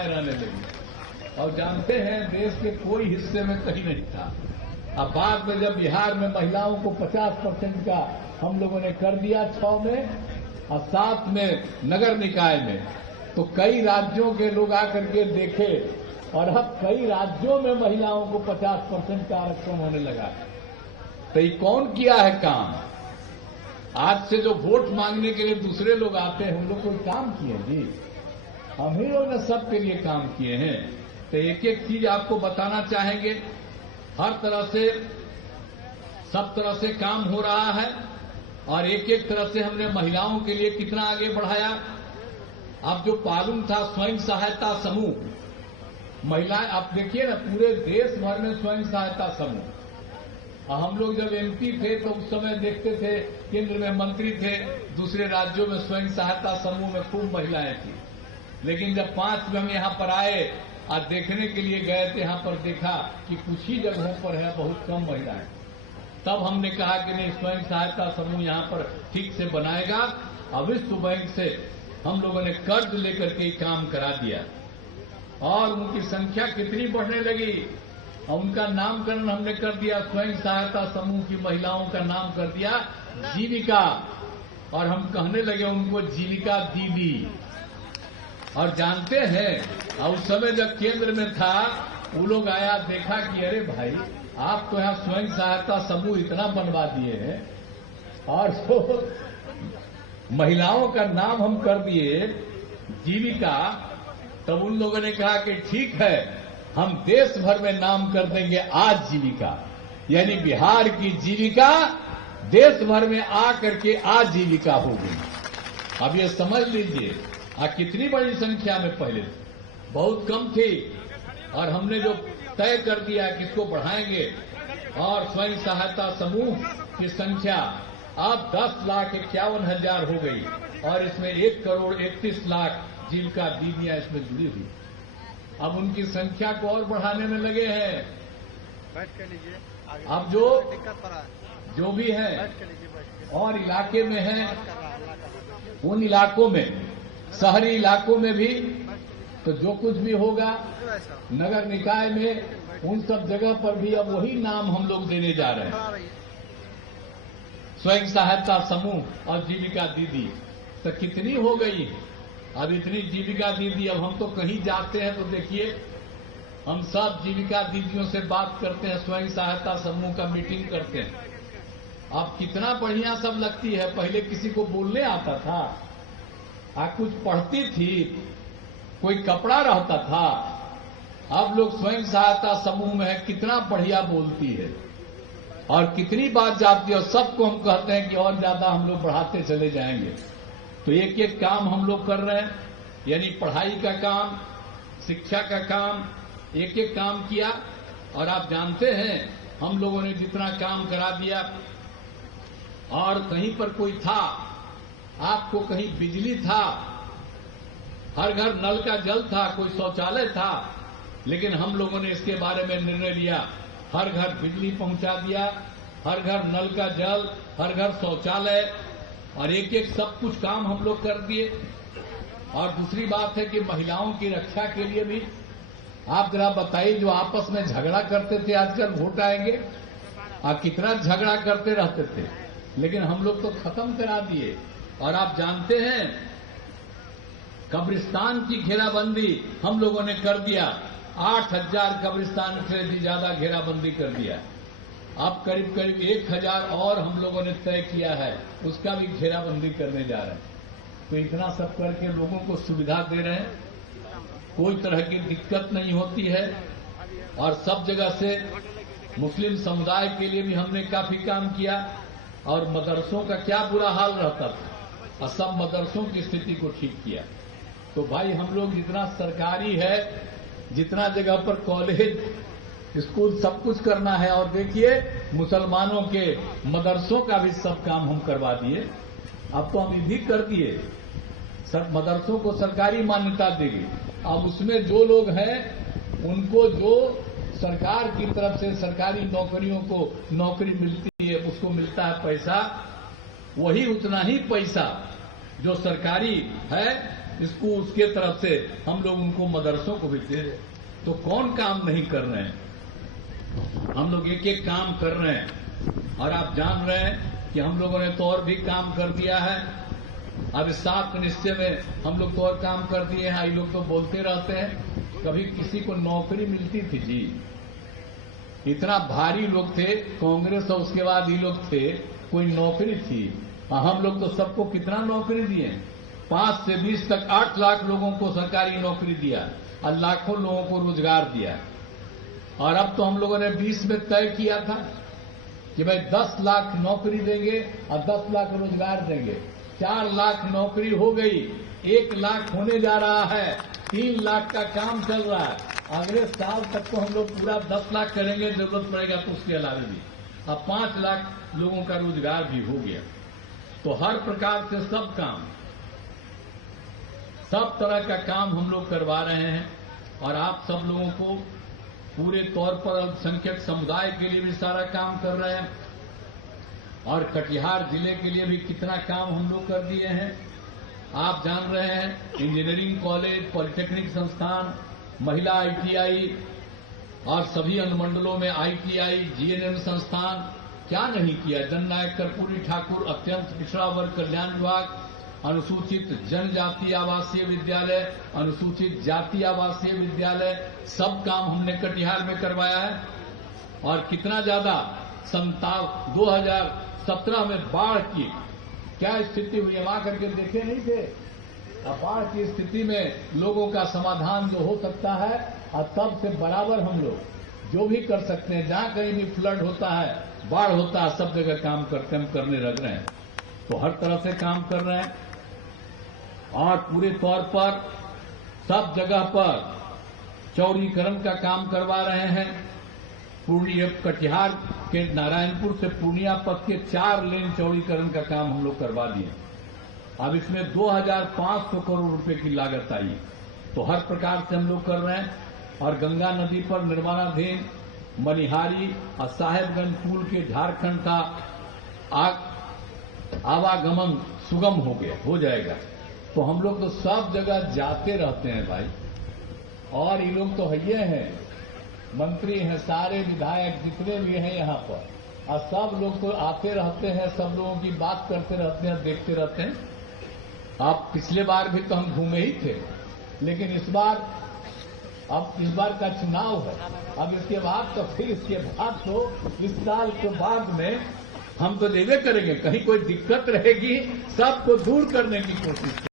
महिलाएं रहने लगी। और जानते हैं देश के कोई हिस्से में कहीं नहीं था। अब बाद में जब बिहार में महिलाओं को 50% का हम लोगों ने कर दिया 6 में और 7 में नगर निकाय में, तो कई राज्यों के लोग आकर के देखे और अब कई राज्यों में महिलाओं को 50% का आरक्षण होने लगा। तो ये कौन किया है काम? आज से जो वोट मांगने के लिए दूसरे लोग आते हैं, हम लोग कोई काम किए जी? हम ही लोग ने सबके लिए काम किए हैं। तो एक एक चीज आपको बताना चाहेंगे। हर तरह से सब तरह से काम हो रहा है और एक एक तरह से हमने महिलाओं के लिए कितना आगे बढ़ाया। अब जो पालुम था स्वयं सहायता समूह, महिलाएं, आप देखिए ना पूरे देश भर में स्वयं सहायता समूह। हम लोग जब एमपी थे तो उस समय देखते थे, केंद्र में मंत्री थे, दूसरे राज्यों में स्वयं सहायता समूह में खूब महिलाएं थी। लेकिन जब 5 में हम यहाँ पर आए, आज देखने के लिए गए थे, यहाँ पर देखा कि कुछ ही जगहों पर है बहुत कम महिलाएं। तब हमने कहा कि नहीं, स्वयं सहायता समूह यहाँ पर ठीक से बनाएगा। और विश्व बैंक से हम लोगों ने कर्ज लेकर के काम करा दिया और उनकी संख्या कितनी बढ़ने लगी। और उनका नामकरण हमने कर दिया, स्वयं सहायता समूह की महिलाओं का नाम कर दिया जीविका। और हम कहने लगे उनको जीविका दीदी। और जानते हैं, उस समय जब केंद्र में था, वो लोग आया, देखा कि अरे भाई आप तो यहाँ स्वयं सहायता समूह इतना बनवा दिए हैं और तो महिलाओं का नाम हम कर दिए जीविका। तब उन लोगों ने कहा कि ठीक है, हम देश भर में नाम कर देंगे आजीविका, यानी बिहार की जीविका देश भर में आकर के आजीविका होगी। अब ये समझ लीजिए कितनी बड़ी संख्या में, पहले बहुत कम थी और हमने जो तय कर दिया किसको बढ़ाएंगे। और स्वयं सहायता समूह की संख्या अब 10,51,000 हो गई और इसमें 1,31,00,000 जीविका दीदियां इसमें जुड़ी हुई। अब उनकी संख्या को और बढ़ाने में लगे हैं। अब जो भी है और इलाके में है, उन इलाकों में, शहरी इलाकों में भी, तो जो कुछ भी होगा नगर निकाय में, उन सब जगह पर भी अब वही नाम हम लोग देने जा रहे हैं, स्वयं सहायता समूह और जीविका दीदी। तो कितनी हो गई अब इतनी जीविका दीदी। अब हम तो कहीं जाते हैं तो देखिए, हम सब जीविका दीदियों से बात करते हैं, स्वयं सहायता समूह का मीटिंग करते हैं। अब कितना बढ़िया सब लगती है। पहले किसी को बोलने आता था, कुछ पढ़ती थी, कोई कपड़ा रहता था, अब लोग स्वयं सहायता समूह में है, कितना बढ़िया बोलती है और कितनी बात जाती है। और सबको हम कहते हैं कि और ज्यादा हम लोग बढ़ाते चले जाएंगे। तो एक एक काम हम लोग कर रहे हैं, यानी पढ़ाई का काम, शिक्षा का काम, एक एक काम किया। और आप जानते हैं हम लोगों ने जितना काम करा दिया, और कहीं पर कोई था, आपको कहीं बिजली था, हर घर नल का जल था, कोई शौचालय था, लेकिन हम लोगों ने इसके बारे में निर्णय लिया, हर घर बिजली पहुंचा दिया, हर घर नल का जल, हर घर शौचालय, और एक एक सब कुछ काम हम लोग कर दिए। और दूसरी बात है कि महिलाओं की रक्षा के लिए भी आप जरा बताइए, जो आपस में झगड़ा करते थे, आजकल वोट आएंगे, आप कितना झगड़ा करते रहते थे, लेकिन हम लोग तो खत्म करा दिए। और आप जानते हैं कब्रिस्तान की घेराबंदी हम लोगों ने कर दिया, 8,000 कब्रिस्तान से भी ज्यादा घेराबंदी कर दिया। अब करीब करीब 1,000 और हम लोगों ने तय किया है, उसका भी घेराबंदी करने जा रहे हैं। तो इतना सब करके लोगों को सुविधा दे रहे हैं, कोई तरह की दिक्कत नहीं होती है। और सब जगह से मुस्लिम समुदाय के लिए भी हमने काफी काम किया। और मदरसों का क्या बुरा हाल रहता था, और सब मदरसों की स्थिति को ठीक किया। तो भाई हम लोग जितना सरकारी है, जितना जगह पर कॉलेज, स्कूल, सब कुछ करना है। और देखिए मुसलमानों के मदरसों का भी सब काम हम करवा दिए। अब तो हम ये भी कर दिए, मदरसों को सरकारी मान्यता देगी। अब उसमें जो लोग हैं उनको जो सरकार की तरफ से सरकारी नौकरियों को नौकरी मिलती है, उसको मिलता है पैसा, वही उतना ही पैसा जो सरकारी है स्कूल उसके तरफ से हम लोग उनको मदरसों को भी दे रहे। तो कौन काम नहीं कर रहे हैं? हम लोग एक एक काम कर रहे हैं। और आप जान रहे हैं कि हम लोगों ने तो और भी काम कर दिया है। अब इस 7 निश्चय में हम लोग तो और काम कर दिए हैं। ये लोग तो बोलते रहते हैं, कभी किसी को नौकरी मिलती थी जी? इतना भारी लोग थे कांग्रेस और उसके बाद ये लोग थे, कोई नौकरी थी? हम लोग तो सबको कितना नौकरी दिए, 5 से 20 तक 8 लाख लोगों को सरकारी नौकरी दिया और लाखों लोगों को रोजगार दिया। और अब तो हम लोगों ने 20 में तय किया था कि भाई 10 लाख नौकरी देंगे और 10 लाख रोजगार देंगे। 4 लाख नौकरी हो गई, 1 लाख होने जा रहा है, 3 लाख का काम चल रहा है। अगले साल तक तो हम लोग पूरा 10 लाख करेंगे, जरूरत पड़ेगा तो उसके अलावा भी। अब 5 लाख लोगों का रोजगार भी हो गया। तो हर प्रकार से सब काम, सब तरह का काम हम लोग करवा रहे हैं। और आप सब लोगों को पूरे तौर पर अल्पसंख्यक समुदाय के लिए भी सारा काम कर रहे हैं। और कटिहार जिले के लिए भी कितना काम हम लोग कर दिए हैं। आप जान रहे हैं, इंजीनियरिंग कॉलेज, पॉलिटेक्निक संस्थान, महिला ITI और सभी अनुमंडलों में ITI, GNM संस्थान, क्या नहीं किया। जननायक कर्पूरी ठाकुर अत्यंत पिछड़ा वर्ग कल्याण विभाग, अनुसूचित जनजाति आवासीय विद्यालय, अनुसूचित जाति आवासीय विद्यालय, सब काम हमने कटिहार में करवाया है। और कितना ज्यादा 2017 में बाढ़ की क्या स्थिति हुई, हम आकर के देखे नहीं थे। अब बाढ़ की स्थिति में लोगों का समाधान जो हो सकता है, और तब से बराबर हम लोग जो भी कर सकते हैं, जहां कहीं भी फ्लड होता है, बाढ़ होता है, सब जगह काम करते हम करने लग रहे हैं। तो हर तरह से काम कर रहे हैं। और पूरे तौर पर सब जगह पर चौड़ीकरण का काम करवा रहे हैं। पूर्णिया कटिहार के नारायणपुर से पूर्णिया पथ के 4 लेन चौड़ीकरण का काम हम लोग करवा दिए। अब इसमें 2500 करोड़ रुपए की लागत आई। तो हर प्रकार से हम लोग कर रहे हैं। और गंगा नदी पर निर्माणाधीन मनिहारी और साहेबगंज पुल के झारखंड का आवागमन सुगम हो जाएगा। तो हम लोग तो सब जगह जाते रहते हैं भाई। और ये लोग तो है हैं, मंत्री हैं, सारे विधायक जितने भी हैं यहाँ पर, और सब लोग तो आते रहते हैं, सब लोगों की बात करते रहते हैं, देखते रहते हैं। आप पिछले बार भी तो हम घूमे ही थे, लेकिन इस बार का चुनाव है। अब इसके बाद तो फिर इसके बाद तो इस साल के बाद में हम तो लेवे करेंगे। कहीं कोई दिक्कत रहेगी, सबको दूर करने की कोशिश